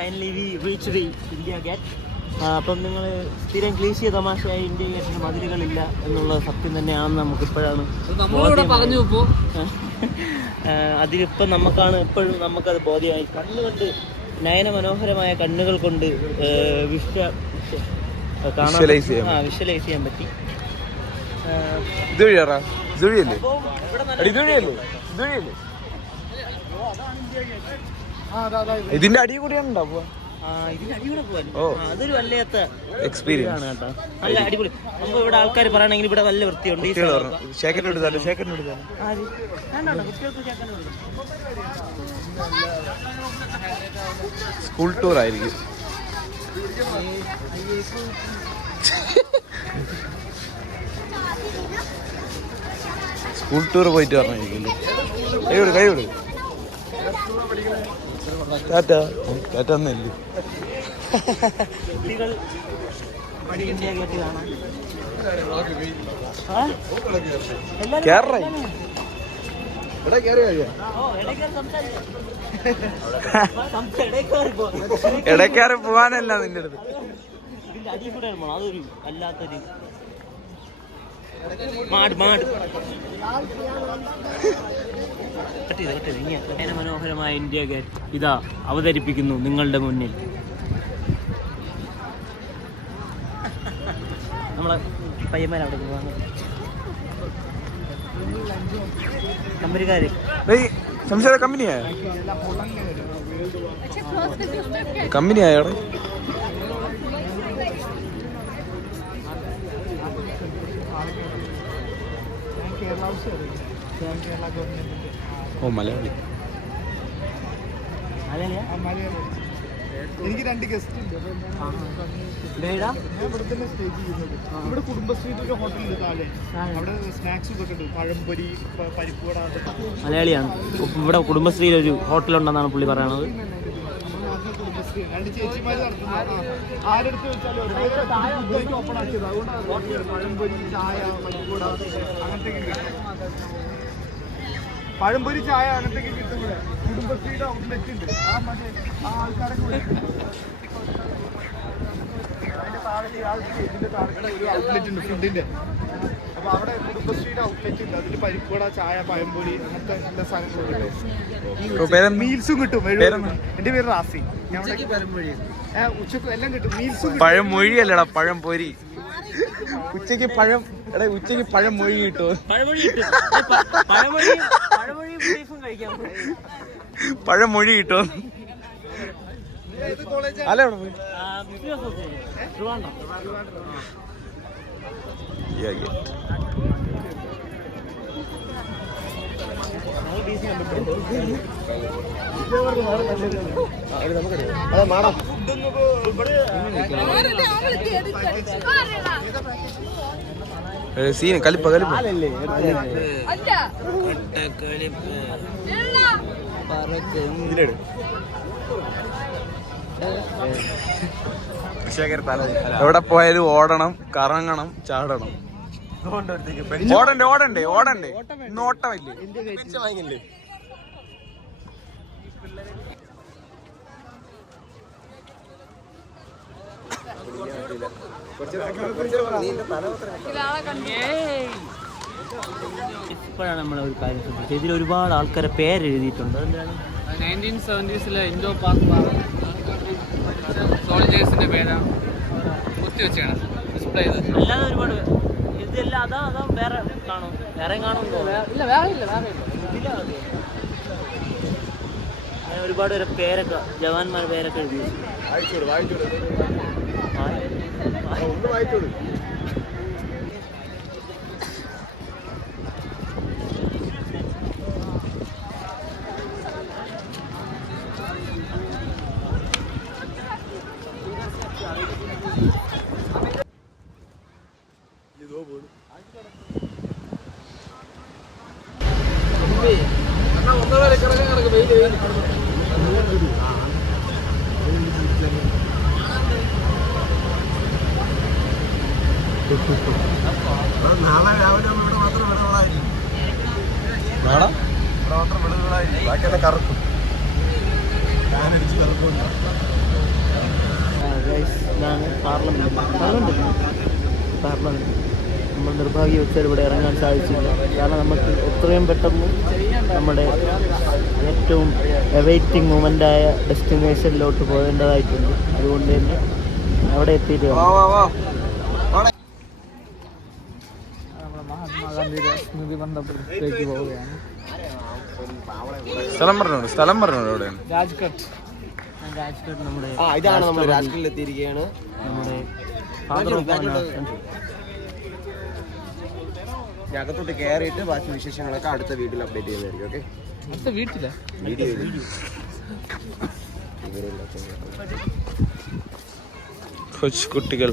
Finally we reach the India gate. അപ്പം നിങ്ങൾ സ്ഥിരം ക്ലീശിയ തമാശയായി ഇന്ത്യ ഗേറ്റിന് മതിലുകളില്ല എന്നുള്ളത് സത്യം തന്നെയാണെന്ന് നമുക്കിപ്പോഴാണ് പറഞ്ഞു. ഇപ്പോൾ അതിലിപ്പം നമുക്കാണ് എപ്പോഴും നമുക്കത് ബോധ്യമായി. കണ്ണുകൊണ്ട് നയന മനോഹരമായ കണ്ണുകൾ കൊണ്ട് വിഷ്വലൈസ് ചെയ്യാൻ പറ്റി. ഇതിന്റെ അടി കൂടിയാണ് ഉണ്ടാവുക. അതൊരു വല്ലാത്ത എക്സ്പീരിയൻസ് ആണ് കേട്ടോ. നല്ല അടിപൊളി. നമുക്ക് ഇവിടെ ആൾക്കാർ പറയണെങ്കിൽ ഇവിടെ നല്ല വൃത്തിയുണ്ട്. സ്കൂൾ ടൂർ ആയിരിക്കും. സ്കൂൾ ടൂർ പോയിട്ട് പറഞ്ഞിരിക്കില്ലേ? കൈവിട് ടാറ്റ ഒന്നല്ലേ. കുട്ടികൾ ഇന്ത്യ ഗേറ്റ് കാണാൻ ഇടയ്ക്കാറ് പോവാനല്ല നിന്റെ അടുത്ത്. ഇതിന്റെ അടിയിൽ കൂടെ അതൊരു അല്ലാത്തൊരു മാട് മനോഹരമായ ഇന്ത്യ ഗേറ്റ് ഇതാ അവതരിപ്പിക്കുന്നു നിങ്ങളുടെ മുന്നിൽ. നമ്മളെ പയ്യന്മാരവിടെ പോവാണ്. കമ്പനിക്കാര് കമ്പനിയായോടെ ഓ മലയാളി. എനിക്ക് 2 ഗസ്റ്റ് ഉണ്ട്. ഞാൻ ഇവിടെ തന്നെ സ്റ്റേ ചെയ്യുന്നത്. ഇവിടെ കുടുംബശ്രീയുടെ ഹോട്ടലിൽ താഴെ അവിടെ സ്നാക്സ് ഇതൊക്കെ ഉണ്ട്. പഴംപൊരി, പരിപ്പുവട. മലയാളിയാണ്. ഇവിടെ കുടുംബശ്രീയിൽ ഒരു ഹോട്ടലുണ്ടെന്നാണ് പുള്ളി പറയണത്. കുടുംബശ്രീ 2 ചേച്ചിമാർ നടത്തുന്നത്. ആരെടുത്ത് വെച്ചാലും ഓപ്പൺ ആക്കിയത്. അതുകൊണ്ടാണ് പഴംപൊരി, ചായ, പരിപ്പുവട അങ്ങനത്തെ പഴംപൊരി, ചായ അങ്ങനത്തെ കിട്ടും. ഇവിടെ കുടുംബശ്രീയുടെ ഔട്ട്ലെറ്റ് ഉണ്ട്. ആ ആൾക്കാരൊക്കെ ഇതിന്റെ താഴെ ഒരു ഔട്ട്ലെറ്റ് ഉണ്ട് ഫുഡിന്റെ. അപ്പൊ അവിടെ കുടുംബശ്രീയുടെ ഔട്ട്ലെറ്റ് ഉണ്ട്. അതിൽ പരിപ്പുവട, ചായ, പഴംപൊരി അങ്ങനത്തെ എല്ലാ സാധനങ്ങളും മീൽസും കിട്ടും. എന്റെ പേര് റാസി. ഉച്ചക്ക് എല്ലാം കിട്ടും. മീൽസും പഴമൊഴി അല്ലടാ പഴംപൊരി. ഉച്ചക്ക് പഴം മൊഴി കിട്ടുമോ? പഴമൊഴി കിട്ടുമോ? അല്ല സീന് കലിപ്പ എവിടെ പോയാലും ഓടണം, കറങ്ങണം, ചാടണം. ഓടണ്ടേ ഇന്ന് ഓട്ടമില്ലേ? വാങ്ങില്ലേ? ഇപ്പോഴാണ് നമ്മളൊരു കാര്യം ശ്രദ്ധിച്ചത്. ഇതിൽ ഒരുപാട് ആൾക്കാരെ പേരെഴുതിയിട്ടുണ്ട്. 1970s ഇൻഡോ പാർക്ക് സോൾജേഴ്സിന്റെ പേരാണ് കുത്തി വെച്ചാണ് ഡിസ്പ്ലേ ചെയ്തത്. അല്ലാതെ ഒരുപാട് ഇതെല്ലാം അതാ വേറെ കാണും. വേറെ ഇല്ല വേറെ ഇല്ല. അങ്ങനെ ഒരുപാട് പേരെ പേരൊക്കെ ജവാന്മാരുടെ പേരൊക്കെ എഴുതി. നാളെ രാവിലെ ഇവിടെ മാത്രം വിളകളായിരിക്കും. നാളെ ഇവിടെ മാത്രം വിളകളായിരിക്കും. ബാക്കിയെല്ലാം കറക്കും. ഫാനടിച്ച് കറക്കും. ഇതാണ് പാർലമെൻറ്റ്. നമ്മൾ നിർഭാഗ്യവശാൽ ഇവിടെ ഇറങ്ങാൻ സാധിച്ചില്ല. കാരണം നമുക്ക് എത്രയും പെട്ടെന്ന് നമ്മുടെ ഏറ്റവും അവൈറ്റിംഗ് മൊമെൻ്റായ ഡെസ്റ്റിനേഷനിലോട്ട് പോകേണ്ടതായിട്ടുണ്ട്. അതുകൊണ്ട് തന്നെ അവിടെ എത്തിയിട്ട് മഹാത്മാഗാന്ധിയുടെ സ്മൃതി മണ്ഡപത്തിലേക്ക് പോവുകയാണ്. സ്ഥലം പറഞ്ഞോളൂ എവിടെയാണ്? രാജ്ഘട്ട്. നമ്മുടെ ഇതാണ് നമ്മൾ രാജ്ഘട്ടിൽ എത്തിയിരിക്കുകയാണ്. നമ്മുടെ അകത്തോട്ട് കയറിയിട്ട് ബാക്കി വിശേഷങ്ങളൊക്കെ അടുത്ത വീട്ടിൽ അപ്ഡേറ്റ് ചെയ്യുന്നതായിരിക്കും. ഓക്കെ, അടുത്ത വീട്ടിലാ വീഡിയോ കൊച്ചുകുട്ടികൾ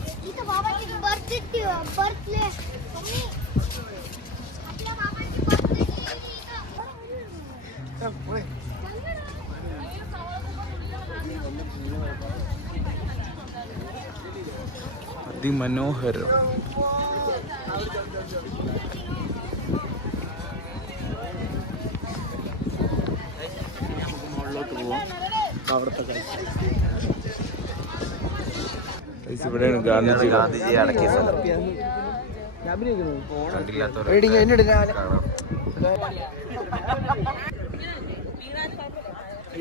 അതിമനോഹരം. മുകളിലോട്ട് പോവാം. അവിടുത്തെ ഇവിടെയാണ് ഗാന്ധിജി അടക്കിയ സ്ഥലം.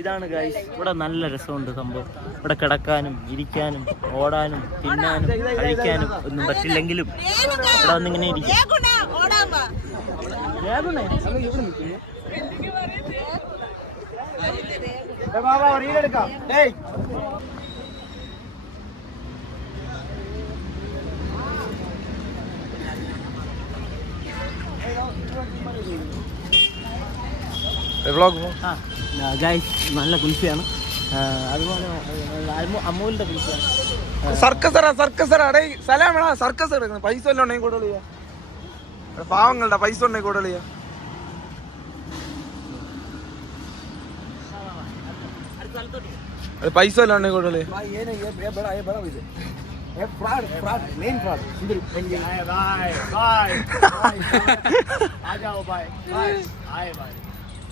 ഇതാണ് ഗൈസ്. ഇവിടെ നല്ല രസമുണ്ട് സംഭവം. ഇവിടെ കിടക്കാനും ഇരിക്കാനും ഓടാനും തിന്നാനും കഴിക്കാനും ഒന്നും പറ്റില്ലെങ്കിലും ഇവിടെ വന്നിങ്ങനെ ഇരിക്കും. ഗൈസ് നല്ല കുൽഫിയാണ്. അതുപോലെ അമൂലിന്റെ കുൽഫിയാണ്. സർക്കസ് പൈസ എല്ലാം ഉണ്ടെങ്കിൽ കൂടുതൽ പാവങ്ങളുടെ പൈസ ഉണ്ടെങ്കിൽ കൂടുതൽ പൈസ എല്ലാം ഉണ്ടെങ്കിൽ കൂടുതൽ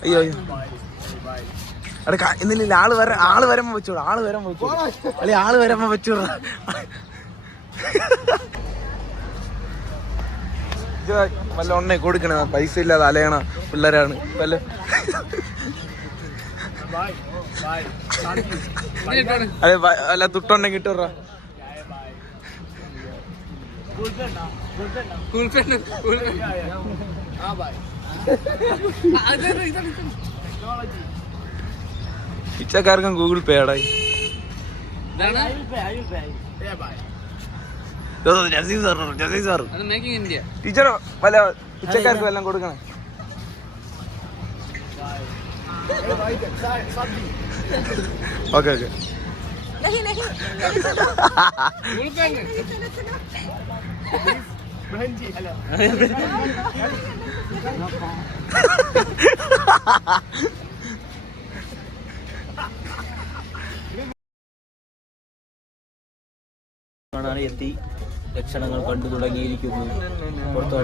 അയ്യോ അടക്ക ഇന്നില്ല. ആള് വരുമ്പോ വെച്ചോളൂ. അല്ലെ ആള് വരുമ്പോ വെച്ചോളൂ. വല്ല ഉണ്ണേ കൊടുക്കണ പൈസ ഇല്ലാതെ അലയണ പിള്ളേരാണ് വല്ല. അതെ അല്ല തുട്ടുണ്ടെങ്കിൽ ഇട്ടുറ. പിച്ചക്കാർക്കും ഗൂഗിൾ പേ ആടായി. ടീച്ചർ വല്ല പിച്ചക്കാർക്ക് വല്ലതും കൊടുക്കണേ. Okay okay. എത്തി. ലക്ഷണങ്ങൾ കണ്ടു തുടങ്ങിയിരിക്കുന്നു. പുറത്തു